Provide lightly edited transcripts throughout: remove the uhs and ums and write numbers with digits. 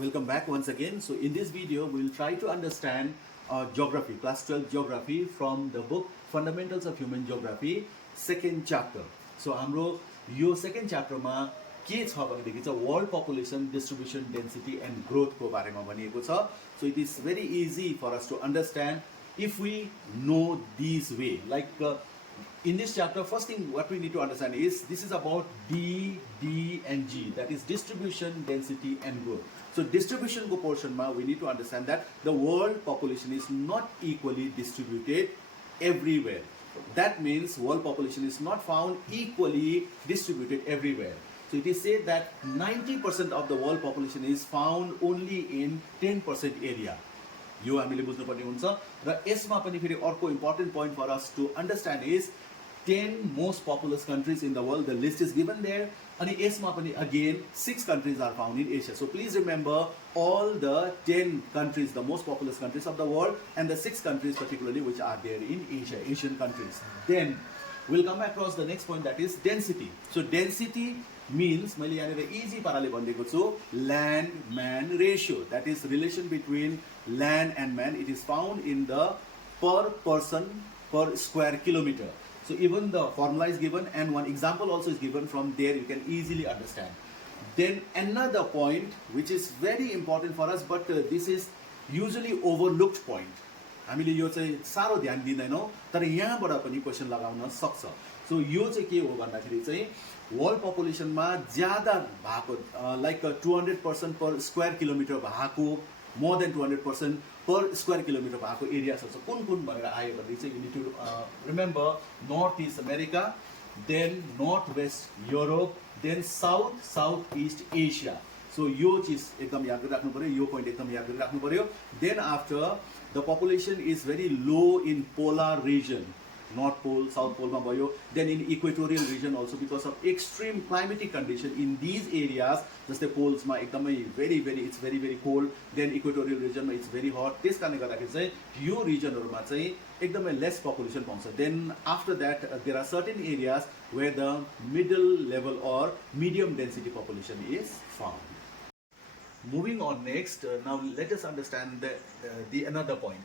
Welcome back once again. So in this video, we'll try to understand geography, class 12 geography from the book Fundamentals of Human Geography, second chapter. So हाम्रो यो second chapter मा के छ भनेदेखि चाहिँ world population distribution density and growth को बारेमा भनिएको छ. So it is very easy for us to understand if we know these way. In this chapter, first thing what we need to understand is this is about D, and G, that is distribution, density and growth. So distribution ko portion ma we need to understand that the world population is not equally distributed everywhere. That means world population is not found equally distributed everywhere. So it is said that 90% of the world population is found only in 10% area. यो हामीले बुझ्नुपर्ने हुन्छ र यसमा पनि फेरि अर्को important point for us to understand is 10 most populous countries in the world. The list is given there. अनि यसमा पनि again 6 countries are found in Asia. So please remember all the 10 countries, the most populous countries of the world, and the 6 countries particularly which are there in Asia, Asian countries. Then we'll come across the next point, that is density. So density means मैले यहाँनिर easy पाराले भनिदिएको छु land man ratio, that is relation between land and man. It is found in the per person per square kilometer. So even the formula is given and one example also is given. From there you can easily understand. Then another point which is very important for us, but this is usually overlooked point. हामीले यो चाहिँ सारो ध्यान दिँदैनौँ तर यहाँबाट पनि question लगाउन सक्छ. सो यो चाहिँ के हो भन्दाखेरि चाहिँ वर्ल्ड पपुलेसनमा ज्यादा भएको लाइक 200% पर स्क्वायर किलोमिटर भएको, मोर देन 200% पर स्क्वायर किलोमिटर भएको एरियाहरू छ कुन कुन भनेर आयो भने चाहिँ you need to remember north east America, then north west Europe, then south east Asia. So यो चिज एकदम याद गरिराख्नु पर्यो, यो पोइन्ट एकदम याद गरिराख्नु पर्यो. Then after the population is very low in polar region, North Pole, South Pole ma bhayo. Then in equatorial region also because of extreme climatic condition in these areas, just the poles ma ekdamai it's very cold. Then equatorial region ma it's very hot. This कारणले गर्दाखेरि चाहिँ यो रिजनहरुमा चाहिँ एकदमै less population पाउँछ. Then after that there are certain areas where the middle level or medium density population is found. Moving on next, now let us understand the another point.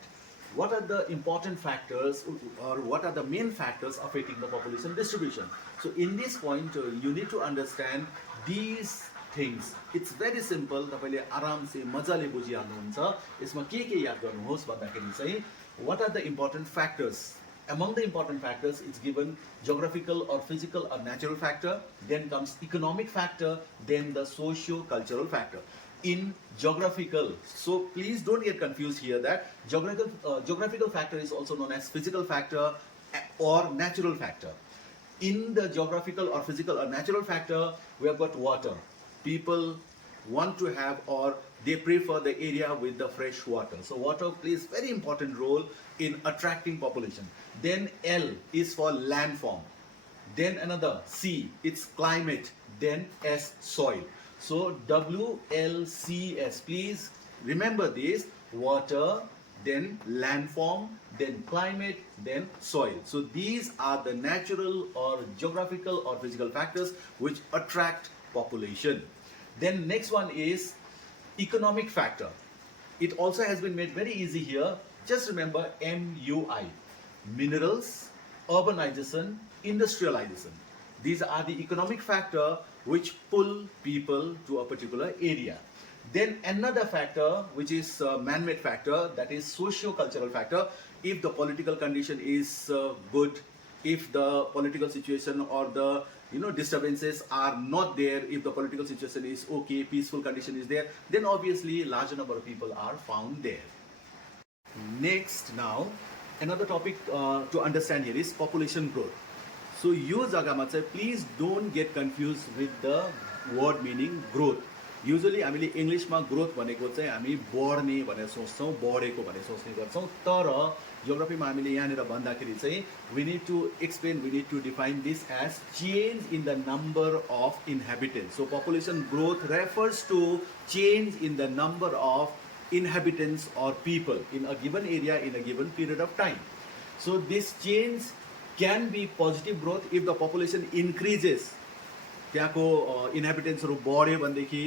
What are the important factors or what are the main factors affecting the population distribution? So in this point, you need to understand these things. It's very simple. तपाईले आराम से मजाले बुझिहाल्नुहुन्छ. यसमा के याद गर्नुहोस् भन्दाखेरि चाहिँ what are the important factors? Among the important factors, it's given geographical or physical or natural factor, then comes economic factor, then the socio-cultural factor. In geographical, so please don't get confused here that geographical factor is also known as physical factor or natural factor. In the geographical or physical or natural factor, we have got water. People want to have or they prefer the area with the fresh water. So water plays very important role in attracting population. Then L is for landform. Then another C, it's climate. Then S, soil. So WLCS, please remember this: water, then landform, then climate, then soil. So these are the natural or geographical or physical factors which attract population. Then next one is economic factor. It also has been made very easy here. Just remember MUI: minerals, urbanization, industrialization. These are the economic factor which pull people to a particular area. Then another factor which is man-made factor, that is socio-cultural factor. If the political condition is good, if the political situation or the disturbances are not there, if the political situation is okay, peaceful condition is there, then obviously larger number of people are found there. Next, now another topic to understand here is population growth. So यो जग्गामा चाहिँ please don't get confused with the word meaning growth. Usually हामीले इङ्ग्लिसमा growth भनेको चाहिँ हामी बढ्ने भनेर सोच्छौँ, बढेको भनेर सोच्ने गर्छौँ. तर जियोग्राफीमा हामीले यहाँनिर भन्दाखेरि चाहिँ we need to explain, we need to define this as change in the number of inhabitants. So population growth refers to change in the number of inhabitants or people in a given area in a given period of time. So this change can be positive growth if the population increases. त्यहाँको इन्हेबिटेन्ट्सहरु बढ्यो भनेदेखि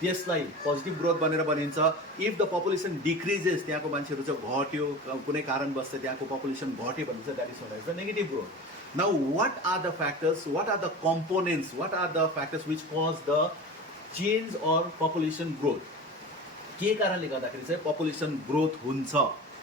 त्यसलाई positive growth भनेर भनिन्छ। If the population decreases, त्यहाँको मान्छेहरू चाहिँ घट्यो, कुनै कारणवश चाहिँ त्यहाँको पपुलेसन घट्यो भने चाहिँ that is known as the negative growth. Now what are the factors, what are the components, what are the factors which cause the change or population growth? के कारणले गर्दाखेरि चाहिँ पपुलेसन ग्रोथ हुन्छ?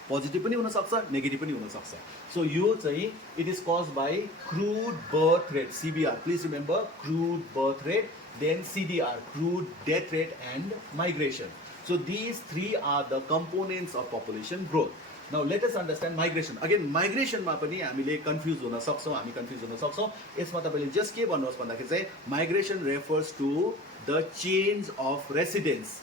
पोजिटिभ पनि हुनसक्छ, नेगेटिभ पनि हुनसक्छ। सो यो चाहिँ it is cause by crude birth rate, CBR, please remember, crude birth rate, then CDR, crude death rate and migration. So these three are the components of population growth. Now let us understand migration. Again, migration मा पनि हामीले confuse हुन सक्छौँ, हामी confuse हुन सक्छौँ। यसमा तपाईँले जस्ट के भन्नुहोस् भन्दाखेरि चाहिँ migration refers to the change of residence.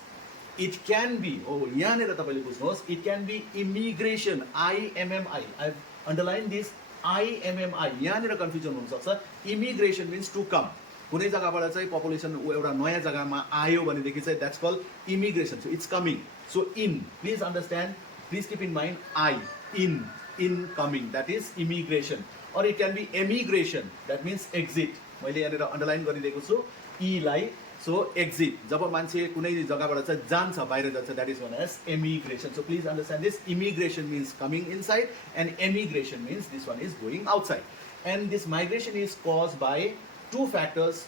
It can be, यहाँनिर तपाईँले बुझ्नुहोस्, it can be immigration, IMMI, I underline this, IMMI, यहाँनिर कन्फ्युजन हुनसक्छ। इमिग्रेसन मिन्स टु कम, कुनै जग्गाबाट चाहिँ पपुलेसन एउटा नयाँ जग्गामा आयो भनेदेखि चाहिँ that's called immigration. So it's coming. So in, please understand, please keep in mind, I, in coming, that is immigration. Or it can be emigration, that means exit. मैले यहाँनिर अन्डरलाइन गरिदिएको छु ईलाई। सो एक्जिट, जब मान्छे कुनै जग्गाबाट चाहिँ जान्छ, बाहिर जान्छ, that is known as emigration. So please understand this, immigration means coming inside and emigration means this one is going outside. And this migration is cause by two factors,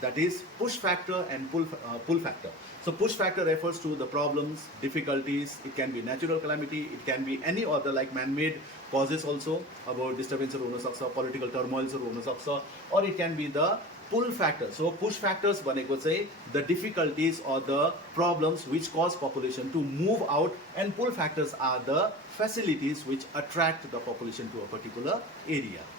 that is push factor and pull factor. So push factor refers to the problems, difficulties. It can be natural calamity, it can be any other like man-made causes also, about disturbance हुन सक्छ, political turmoils हुन सक्छ, or it can be the pull factor. So push factors भनेको चाहिँ the difficulties or the problems which cause population to move out, and pull factors are the facilities which attract the population to a particular area.